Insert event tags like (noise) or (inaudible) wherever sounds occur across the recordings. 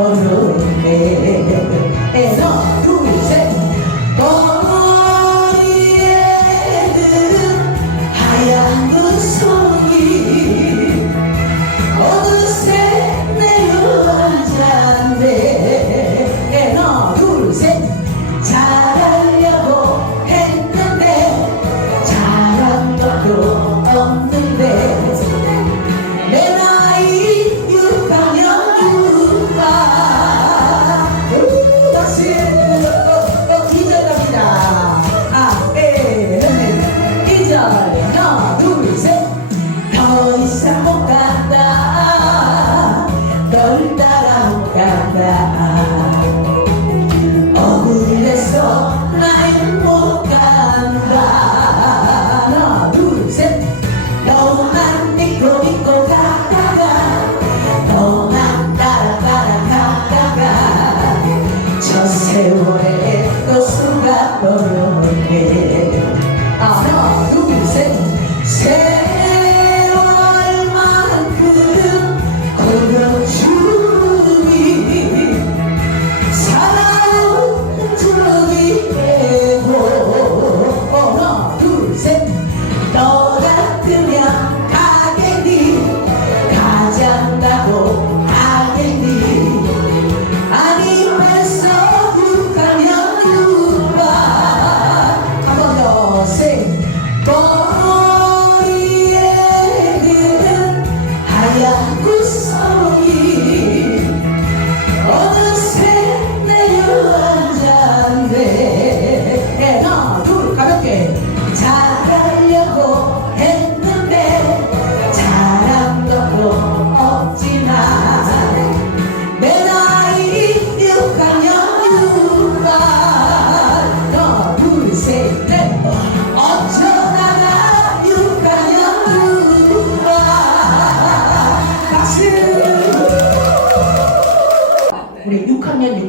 Andrew.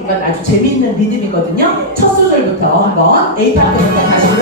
부분만 아주 재미있는 리듬이거든요. 첫 소절부터 한번 A 파트부터 다시.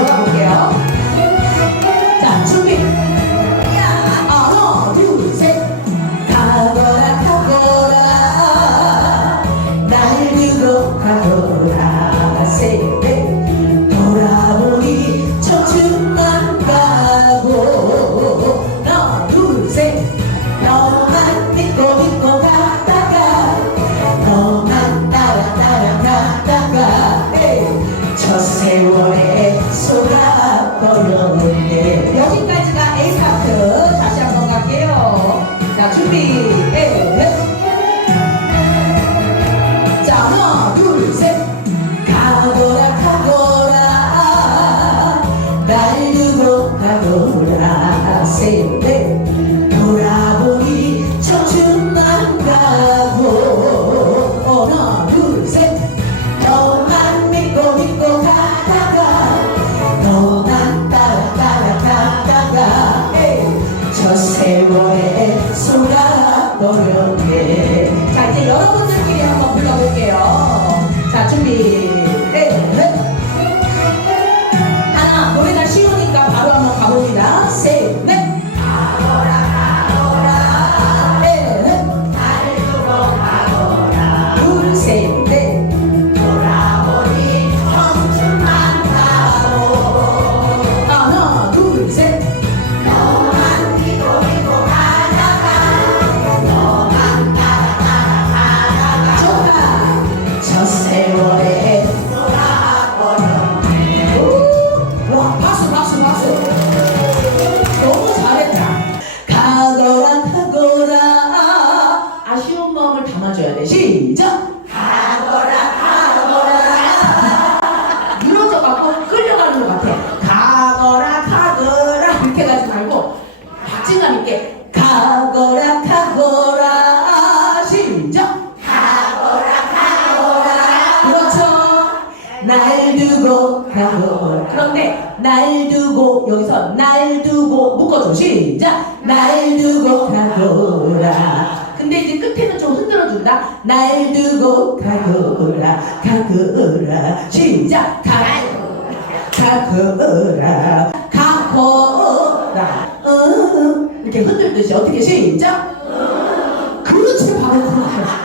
하나님께 가거라 가거라 시작 가거라 가거라. 그렇죠. 날 두고 가거라. 그런데 날 두고 여기서 날 두고 묶어줘. 시작. 날 두고 가거라. 근데 이제 끝에는 좀 흔들어준다. 날 두고 가거라 가거라. 시작. 가거라. 가거라. 이렇게 흔들듯이 어떻게 시작? 그렇지 바로 그거야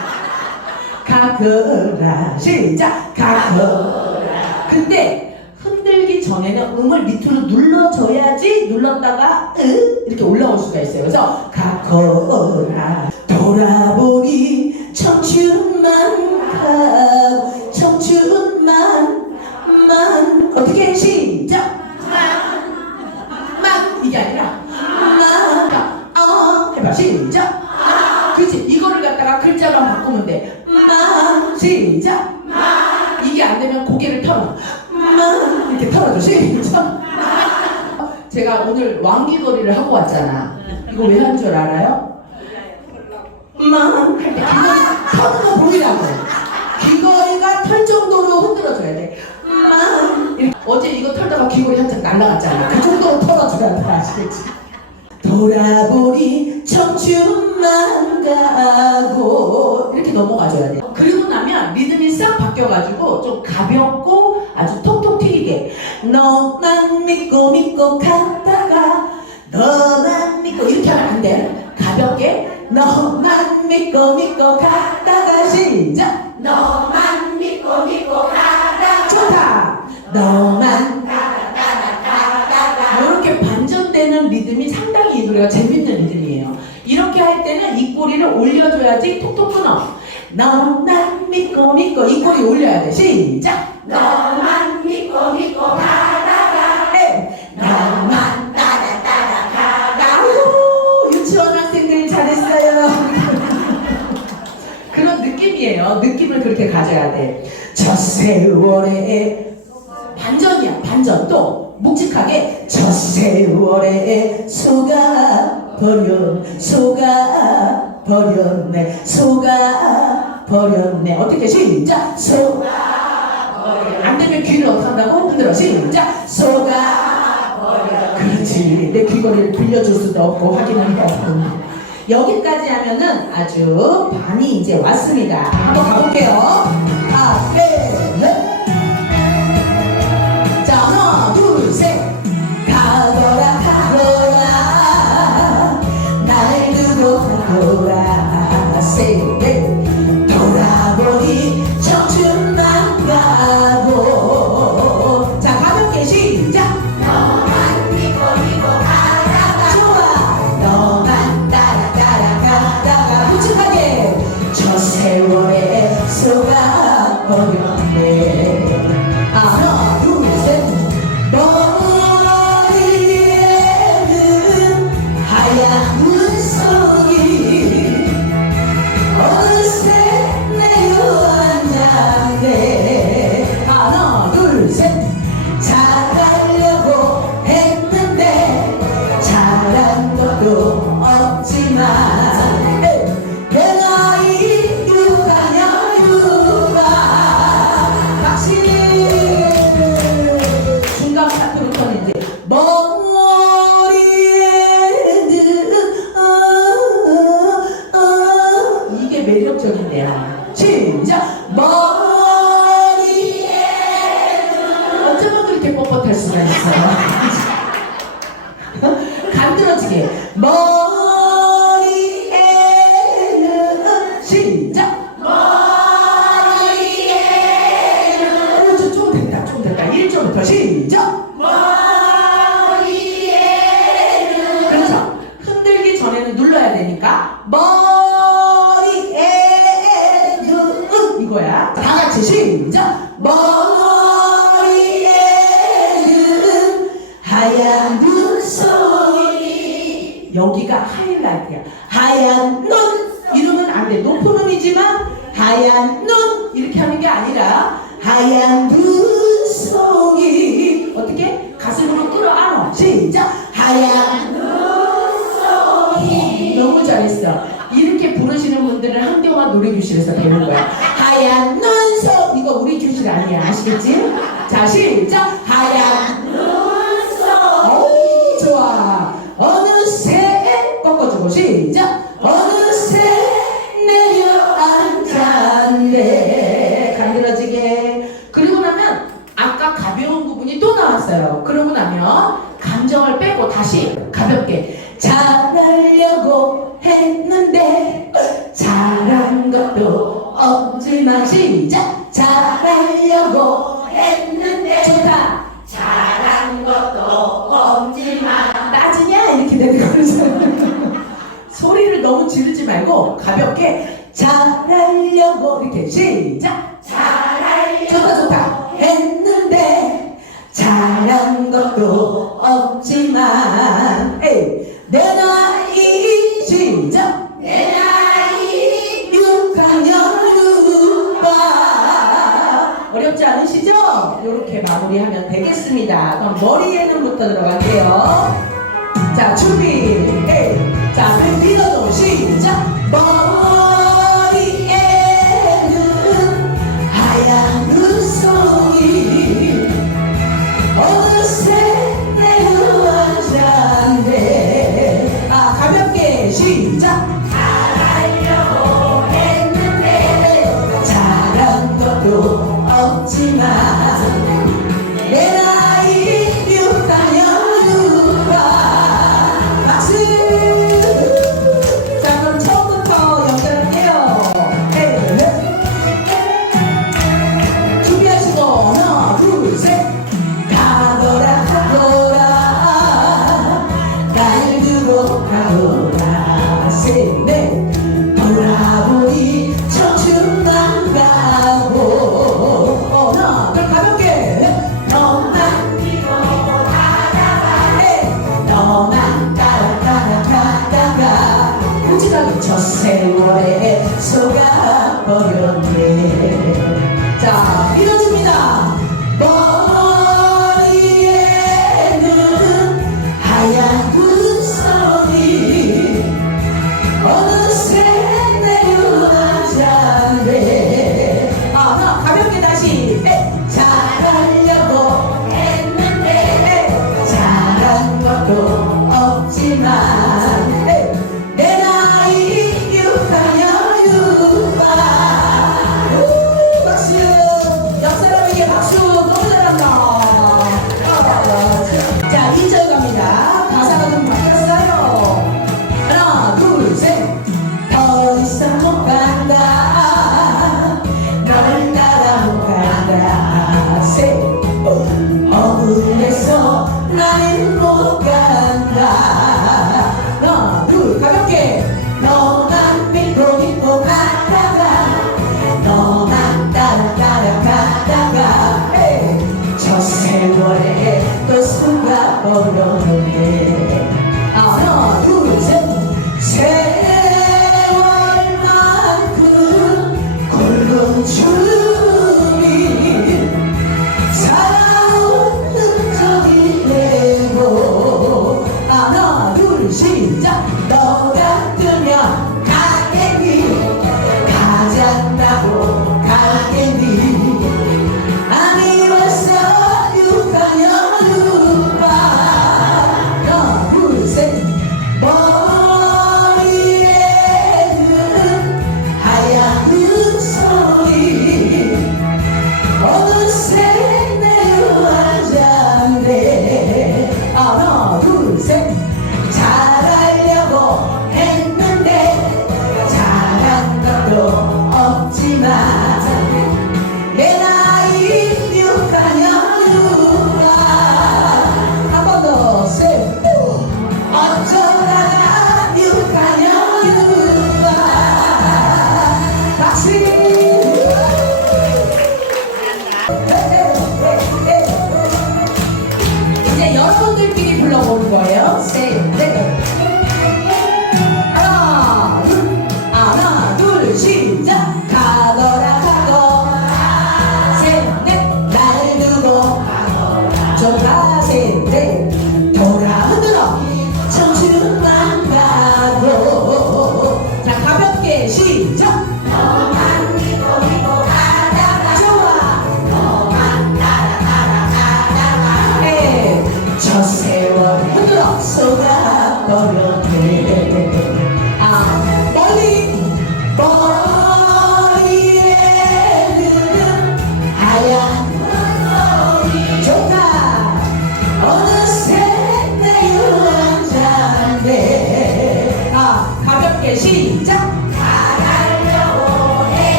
가거라. 시작 가거라 근데 흔들기 전에는 음을 밑으로 눌러줘야지 눌렀다가 으 이렇게 올라올 수가 있어요. 그래서 가거라. 돌아보니 청춘만 가 청춘만 만. 어떻게 시작 시작. 그치? 이거를 갖다가 글자만 바꾸면 돼. 마 시작. 이게 안 되면 고개를 털어. 마 이렇게 털어줘. 시작. 제가 오늘 왕기거리를 하고 왔잖아. 이거 왜 한 줄 알아요? 마할때 귀걸이 터는 거 보이라고. 귀걸이가 털 정도로 흔들어줘야 돼. 마 이렇게. 어제 이거 털다가 귀걸이 한짝 날라갔잖아. 그 정도로 털어줘야 돼. 아시겠지? 돌아보니 청춘만 가고. 이렇게 넘어가줘야 돼. 그리고 나면 리듬이 싹 바뀌어가지고 좀 가볍고 아주 톡톡 튀기게. 너만 믿고 믿고 갔다가 너만 믿고 이렇게 하면 안 돼. 가볍게. 너만 믿고 믿고 갔다가 시작. 너만 믿고 믿고 가다 좋다. 너만 노래가 재밌는 리듬이에요. 이렇게 할 때는 이 꼬리를 올려줘야지 톡톡 끊어. 너만 믿고 믿고 이 꼬리 올려야 돼. 시작. 너 그렇지 내 귀걸이를 빌려줄 수도 없고 확인을 해야 없고 여기까지 하면은 아주 반이 이제 왔습니다. 한번 가볼게요. 하나 둘 노래교실에서 배운 거야. 하얀 눈썹. 이거 우리 교실 아니야. 아시겠지? 자 시작. 하얀 눈썹. 오 좋아. 어느새 꺾어주고 시작. 어느새 내려앉았네. 간드러지게. 그리고 나면 아까 가벼운 부분이 또 나왔어요. 그러고 나면 감정을 빼고 다시 가볍게. 잘하려고 했는데 없지만 시작. 잘하려고 했는데. 좋다. 잘한 것도 없지만. 따지냐? 이렇게 되는 거잖아요 (laughs) 소리를 너무 지르지 말고 가볍게 잘하려고 이렇게 시작. 잘하려 좋다 좋다. 했는데 잘한 것도 없지만. 에이, podrá 시작